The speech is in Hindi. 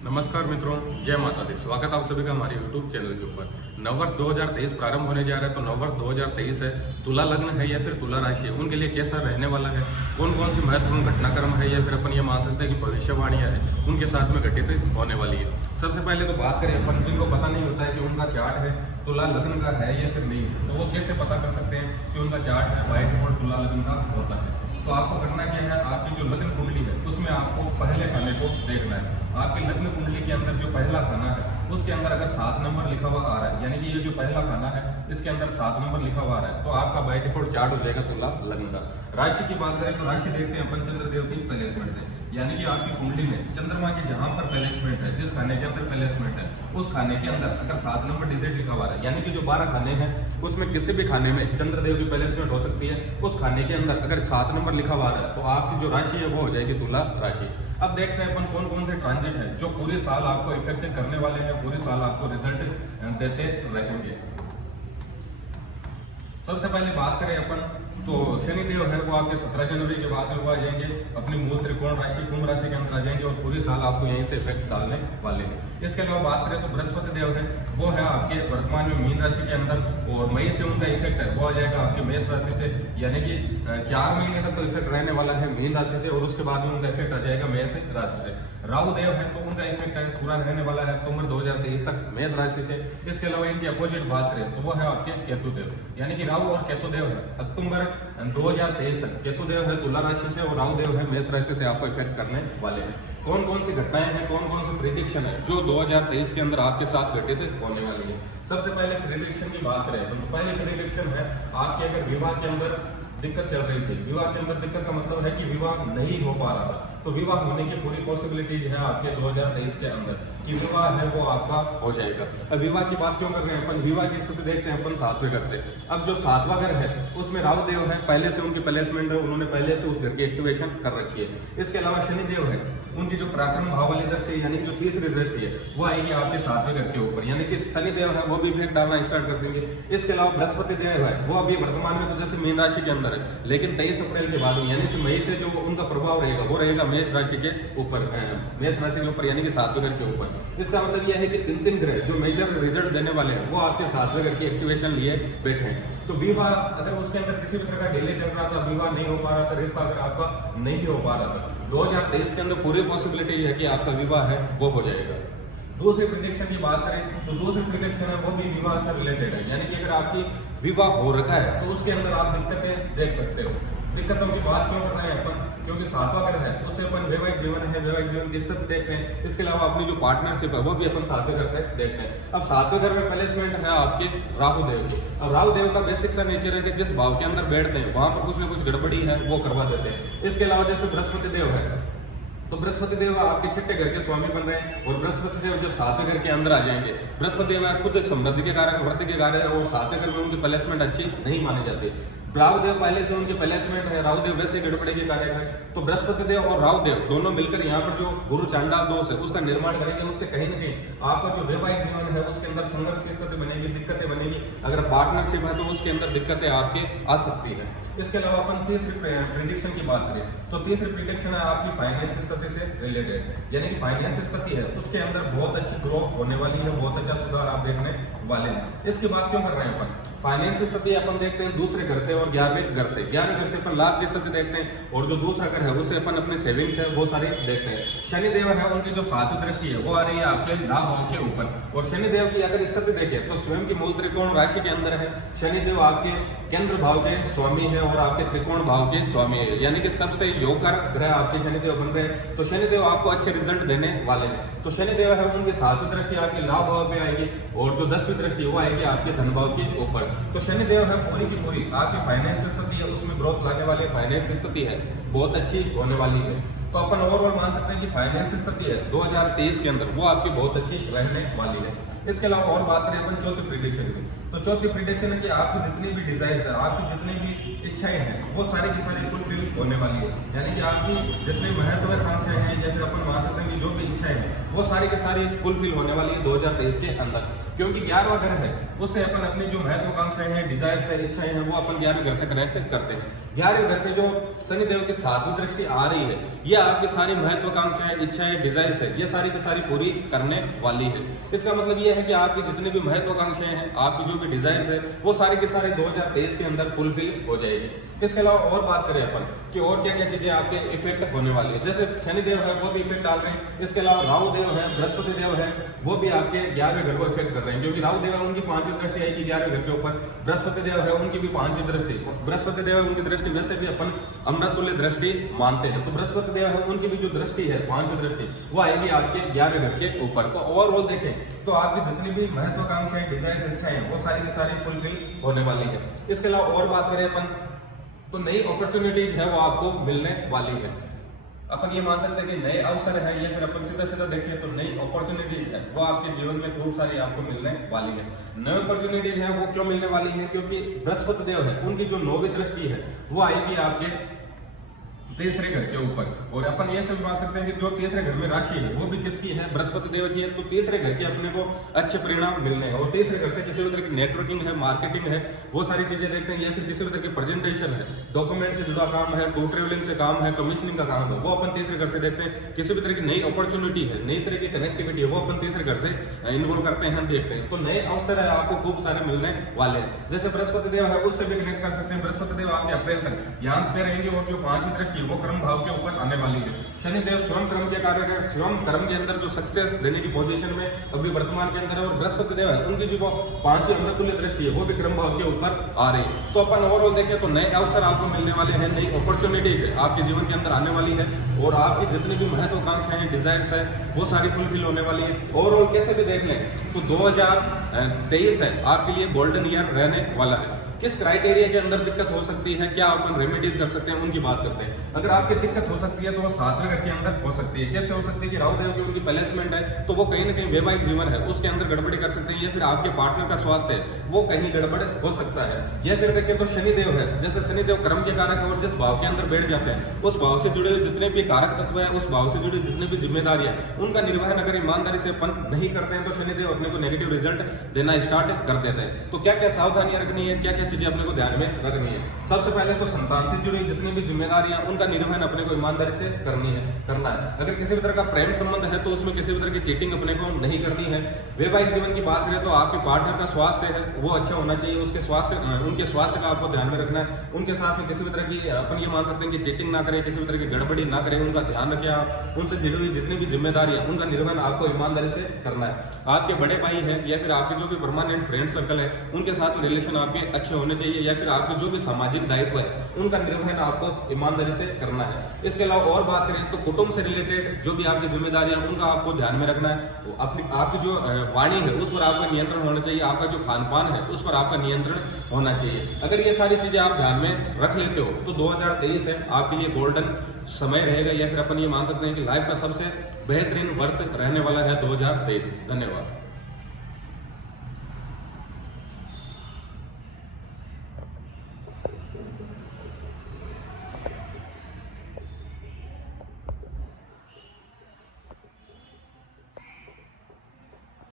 नमस्कार मित्रों, जय माता दी। स्वागत आप सभी का हमारे YouTube चैनल के ऊपर। नववर्ष 2023 प्रारंभ होने जा रहा है, तो नववर्ष 2023 है, तुला लग्न है या फिर तुला राशि है, उनके लिए कैसा रहने वाला है, कौन कौन सी महत्वपूर्ण घटनाक्रम है या फिर अपन ये मान सकते हैं कि भविष्यवाणियां है उनके साथ में घटित होने वाली है। सबसे पहले तो बात करें अपन जिनको पता नहीं होता है कि उनका चार्ट है तुला लग्न का है या फिर नहीं, तो वो कैसे पता कर सकते हैं कि उनका चार्ट है बाय डिफॉल्ट तुला लग्न का होता है। तो आपको करना क्या है, आपकी जो लग्न कुंडली है उसमें आपको पहले खाने को देखना है। आपकी लग्न कुंडली के अंदर जो पहला खाना है उसके अंदर अगर 7 नंबर लिखा हुआ आ रहा है, यानी कि ये जो पहला खाना है इसके अंदर 7 नंबर लिखा हुआ आ रहा है, तो आपका बाय डिफॉल्ट चार्ट हो जाएगा तुला लग्न का। राशि की बात करें तो राशि देखते हैं अपन चंद्रदेव की प्लेसमेंट से, यानी कि आपकी कुंडली में चंद्रमा के जहां पर प्लेसमेंट है, जिस खाने के अंदर प्लेसमेंट है उस खाने के अंदर अगर 7 नंबर डिजिट लिखा हुआ है, यानी कि जो 12 खाने हैं उसमें किसी भी खाने में चंद्रदेव की प्लेसमेंट हो सकती है, उस खाने के अंदर अगर 7 नंबर लिखा हुआ है तो आपकी जो राशि है वो हो जाएगी तुला राशि। अब देखते हैं अपन कौन कौन से ट्रांजिट है जो पूरे साल आपको इफेक्ट करने वाले हैं, पूरे साल आपको रिजल्ट देते रहेंगे। सबसे पहले बात करें अपन तो शनिदेव है वो आपके 17 जनवरी के बाद में आ जाएंगे, अपनी मूल त्रिकोण राशि कुंभ राशि के अंदर आ जाएंगे और पूरे साल आपको यहीं से इफेक्ट डालने वाले हैं। इसके अलावा बात करें तो बृहस्पति देव है वो है आपके वर्तमान में मीन राशि के अंदर, और मई से उनका इफेक्ट है वो आ जाएगा आपके मेष राशि से, यानी कि 4 महीने तक तो इफेक्ट रहने वाला है मीन राशि से और उसके बाद में उनका इफेक्ट आ जाएगा मेष राशि से। राहु देव है तो उनका इफेक्ट है पूरा रहने वाला है अक्टूबर 2023 तक मेष राशि से। इसके अलावा इनकी अपोजिट बात करें तो वो है आपके केतु देव, यानी कि राहु और केतु देव है अक्टूबर 2023 तक। केतु देव है तुला राशि से और राहु देव है मेष राशि से आपको इफेक्ट करने वाले हैं। कौन कौन सी घटनाएं हैं, कौन कौन सी प्रेडिक्शन है जो 2023 के अंदर आपके साथ घटित होने वाली है। सबसे पहले प्रेडिक्शन की बात करें तो पहली प्रेडिक्शन है आपके अगर विवाह के अंदर दिक्कत चल रही थी, विवाह के अंदर दिक्कत का मतलब है कि विवाह नहीं हो पा रहा था, तो विवाह होने की पूरी पॉसिबिलिटीज है आपके 2023 के अंदर कि विवाह है वो आपका हो जाएगा। अब विवाह की बात क्यों कर रहे हैं अपन, विवाह की स्थिति देखते हैं अपन 7वें घर से। अब जो 7वां घर है उसमें राहु देव है, पहले से उनकी प्लेसमेंट है, उन्होंने पहले से उस घर की एक्टिवेशन कर रखी है। इसके अलावा शनि देव है, उनकी जो पराक्रम भाव वाली दृष्टि यानी जो तीसरी दृष्टि है वो आएगी आपके 7वें घर के ऊपर, यानी कि शनि देव है वो भी इफेक्ट डालना स्टार्ट कर देंगे। इसके अलावा बृहस्पति देव है वो अभी वर्तमान में तो जैसे मीन राशि के अंदर है, लेकिन 23 अप्रैल के बाद यानी से मई से जो उनका प्रभाव रहेगा वो रहेगा मेष राशि के ऊपर, मेष राशि के ऊपर यानी कि 7वें घर के ऊपर। इसका मतलब यह है कि 3 ग्रह जो मेजर रिजल्ट देने वाले हैं वो आपके 7वें घर की एक्टिवेशन लिए बैठे हैं। तो विवाह अगर उसके अंदर किसी भी तरह का डिले चल रहा था, विवाह नहीं हो पा रहा था, रिश्ता अगर आपका नहीं हो पा रहा था, 2023 के अंदर पूरी पॉसिबिलिटी है कि आपका विवाह है वो हो जाएगा। दूसरी प्रेडिक्शन की बात करें तो दूसरी प्रेडिक्शन है वो भी विवाह से रिलेटेड है, यानी कि अगर आपकी विवाह हो रखा है तो उसके अंदर आप दिक्कतें देख सकते हो। दिक्कतों की बात क्यों कर रहे हैं अपन, क्योंकि 7वां घर है उससे अपन वैवाहिक जीवन है, वैवाहिक जीवन की स्थिति देखते हैं। इसके अलावा अपनी जो पार्टनरशिप है वो भी अपन 7वें घर से देखते हैं। अब 7वें घर में प्लेसमेंट है आपके राहु देव की। अब राहु देव का बेसिक सा नेचर है कि जिस भाव के अंदर बैठते हैं वहां पर कुछ ना कुछ गड़बड़ी है वो करवा देते हैं। इसके अलावा जैसे बृहस्पति देव है तो बृहस्पति देव आपके 6ठे घर के स्वामी बन रहे हैं और बृहस्पति देव जब 7वें घर के अंदर आ जाएंगे, बृहस्पति देव खुद समृद्धि के कारक, वृद्धि के कारक है और 7वें घर में उनकी प्लेसमेंट अच्छी नहीं मानी जाती। राहु देव पहले से उनकी प्लेसमेंट है, राहु देव वैसे गड़बड़े के कारक है, तो बृहस्पति देव और राहु देव दोनों मिलकर यहाँ पर जो गुरु चांडाल दोष है उसका निर्माण करेंगे। उससे कहीं ना कहीं आपका जो वैवाहिक जीवन है उसके अंदर संघर्ष की स्थिति बनेगी, दिक्कतें बनेगी। अगर पार्टनरशिप है तो उसके अंदर दिक्कतें आपके आ सकती है। इसके अलावा अपन तीसरी प्रेडिक्शन की बात करें तो तीसरी प्रेडिक्शन है आपकी फाइनेंस स्थिति से रिलेटेड, यानी कि फाइनेंस स्थिति है उसके अंदर बहुत अच्छी ग्रोथ होने वाली है, बहुत अच्छा सुधार आप देखने वाले हैं। इसकी बात क्यों कर रहे हैं अपन, फाइनेंस स्थिति अपन देखते हैं दूसरे घर से और 11वें घर से। 11वें घर से अपन लाभ की स्थिति देखते हैं और जो दूसरा घर है उससे अपन अपने सेविंग्स है वो सारी देखते हैं। शनि देव है उनकी जो 7वीं दृष्टि है वो आ रही है आपके लाभ भाव के ऊपर, और शनि देव की अगर स्थिति देखें तो स्वयं की मूल त्रिकोण राशि के अंदर है। शनि देव आपके केंद्र भाव के स्वामी है और आपके त्रिकोण भाव के स्वामी है, यानी कि सबसे योगकारक ग्रह आपके शनिदेव बन रहे हैं। तो शनिदेव आपको अच्छे रिजल्ट देने वाले हैं। तो शनिदेव है उनकी 7वीं दृष्टि आपके लाभ भाव पे आएगी और जो 10वीं दृष्टि वो आएगी आपके धन भाव के ऊपर। तो शनिदेव है पूरी की पूरी आपकी फाइनेंस स्थिति है उसमें ग्रोथ लाने वाली फाइनेंस स्थिति है बहुत अच्छी होने वाली है। तो अपन ओवरऑल मान सकते हैं कि फाइनेंस स्थिति है 2023 के अंदर वो आपकी बहुत अच्छी रहने वाली है। इसके अलावा और बात करें अपन चौथी प्रेडिक्शन की तो चौथी प्रेडिक्शन है कि आपकी जितनी भी डिजायर है, आपकी जितनी भी इच्छाएं हैं वो सारी की सारी फुलफिल होने वाली है, यानी कि आपकी जितनी महत्वाकांक्षाएं हैं या फिर अपन मान सकते हैं कि जो भी इच्छाएं हैं वो सारी की सारी फुलफिल होने वाली है 2023 के अंदर। क्योंकि 11वां घर है उससे अपन अपनी जो महत्वाकांक्षाएं हैं, डिजायर है, इच्छाएं हैं, वो अपन 11वें घर से कनेक्ट करते हैं। 11वें घर पे जो शनिदेव की 7वीं दृष्टि आ रही है, ये आपकी सारी महत्वाकांक्षाएं, इच्छाएं, डिजायर्स है, ये सारी की सारी पूरी करने वाली है। इसका मतलब ये है कि आपकी जितनी भी महत्वाकांक्षाएं हैं, आपकी जो भी डिजायर्स है, वो सारी की सारी 2023 के अंदर फुलफिल हो जाएगी। इसके अलावा और बात करें अपन कि और क्या क्या चीजें आपके इफेक्ट होने वाली है, जैसे शनिदेव है वो भी इफेक्ट डाल रहे हैं। इसके अलावा राहु देव है, बृहस्पति देव है, वो भी आपके 11वें घर को इफेक्ट कर रहे हैं, क्योंकि राहु देव है उनकी 5वीं दृष्टि आएगी 11वें घर के ऊपर। बृहस्पति देव है उनकी भी 5वीं दृष्टि, बृहस्पति देव है उनकी दृष्टि वैसे भी अपन अमृत तुल्य दृष्टि मानते हैं, तो बृहस्पति देव है उनकी भी जो दृष्टि है 5वीं दृष्टि, वो आएगी आपके 11वें घर के ऊपर। तो ओवरऑल देखें तो आपकी जितनी भी महत्वाकांक्षाएं, डिजायर, इच्छाएं हैं, वो सारी की सारी फुलफिल होने वाली है। इसके अलावा और बात करें अपन तो नई अपॉर्चुनिटीज है वो आपको मिलने वाली है। अपन ये मान सकते हैं कि नए अवसर है, या फिर अपन सीधा सीधा देखें तो नई अपॉर्चुनिटीज है वो आपके जीवन में खूब सारी आपको मिलने वाली है। नई अपॉर्चुनिटीज है वो क्यों मिलने वाली है, क्योंकि बृहस्पति देव है उनकी जो 9वीं दृष्टि है वो आएगी आपके 3रे घर के ऊपर। और अपन ये सब मान सकते हैं कि जो 3रे घर में राशि है वो भी किसकी है, बृहस्पति देव की है। तो 3रे घर के अपने को अच्छे परिणाम मिलने हैं, और 3रे घर से किसी भी तरह की नेटवर्किंग है, मार्केटिंग है, वो सारी चीजें देखते हैं, या फिर किसी भी तरह की प्रेजेंटेशन है, डॉक्यूमेंट से जुड़ा काम है, टूर ट्रेवलिंग से काम है, कमीशनिंग का काम है, वो अपन 3रे घर से देखते हैं। किसी भी तरह की नई अपॉर्चुनिटी है, नई तरह की कनेक्टिविटी है, वो अपन 3रे घर से इन्वॉल्व करते हैं, देखते हैं। तो नए अवसर है आपको खूब सारे मिलने वाले हैं। जैसे बृहस्पति देव है उससे भी कनेक्ट कर सकते हैं। बृहस्पति देव आपके अप्रैल तक यहाँ पे रहेंगे, और जो 5वीं दृष्टि वो कर्म भाव के ऊपर आने वाली है। शनिदेव स्वयं कर्म के कारक है, स्वयं कर्म के अंदर जो सक्सेस देने की पोजीशन में अभी वर्तमान के अंदर है। और बृहस्पति देव है उनकी जो 5वीं अमृतुल्य दृष्टि है वो भी क्रम भाव के ऊपर आ रही है। तो अपन ओवरऑल देखें तो नए अवसर आपको मिलने वाले हैं, नई अपॉर्चुनिटीज है आपके जीवन के अंदर आने वाली है, और आपकी जितनी भी महत्वाकांक्षाएं, डिजायर्स है, वो सारी फुलफिल होने वाली है। ओवरऑल कैसे भी देख लें तो 2023 है आपके लिए गोल्डन ईयर रहने वाला है। किस क्राइटेरिया के अंदर दिक्कत हो सकती है, क्या अपन रेमेडीज कर सकते हैं, उनकी बात करते हैं। अगर आपकी दिक्कत हो सकती है तो वो 7वें घर के अंदर हो सकती है। कैसे हो सकती है कि राहु देव की उनकी प्लेसमेंट है, तो वो कहीं ना कहीं वैवाहिक जीवन है उसके अंदर गड़बड़ी कर सकते हैं, या फिर आपके पार्टनर का स्वास्थ्य है वो कहीं गड़बड़ हो सकता है। या फिर देखें तो शनिदेव है, जैसे शनिदेव कर्म के कारक है, और जिस भाव के अंदर बैठ जाते हैं उस भाव से जुड़े हुए जितने भी कारक तत्व है, उस भाव से जुड़े जितने भी जिम्मेदारियां, उनका निर्वहन अगर ईमानदारी से अपन नहीं करते हैं तो शनिदेव अपने को नेगेटिव रिजल्ट देना स्टार्ट कर देते हैं। तो क्या क्या सावधानियां रखनी है, क्या क्या चीजें अपने को ध्यान में रखनी है। सबसे पहले तो संतान से जुड़ी जितनी भी जिम्मेदारियां, उनका निर्वहन अपने को ईमानदारी से करना है। अगर किसी भी तरह का प्रेम संबंध है तो उसमें किसी भी तरह की चीटिंग अपने को नहीं करनी है। वैवाहिक जीवन की बात करें तो आपके पार्टनर का स्वास्थ्य है वो अच्छा होना चाहिए, उनके स्वास्थ्य का आपको ध्यान में रखना है। उनके साथ में किसी भी तरह की अपन ये मान सकते हैं कि चीटिंग ना करें, किसी भी तरह की गड़बड़ी ना करें, उनका ध्यान रखें आप। उनसे जुड़ी हुई जितनी भी जिम्मेदारियां, उनका निर्वहन आपको ईमानदारी से करना है। आपके बड़े भाई हैं या फिर आपके जो भी परमानेंट फ्रेंड सर्कल है, उनके साथ में रिलेशन आपके अच्छे होने चाहिए, या फिर आपके जो भी सामाजिक दायित्व है उनका निर्वहन आपको ईमानदारी से करना है। इसके अलावा और बात करें तो कुटुंब से रिलेटेड जो भी आपकी जिम्मेदारियां, उनका आपको ध्यान में रखना है। आपकी जो वाणी है उस पर आपका नियंत्रण होना चाहिए, आपका जो खान पान है उस पर आपका नियंत्रण होना चाहिए। अगर ये सारी चीजें आप ध्यान में रख लेते हो तो 2023 है आपके लिए गोल्डन समय रहेगा, या फिर अपन ये मान सकते हैं कि लाइफ का सबसे बेहतरीन वर्ष रहने वाला है 2023। धन्यवाद।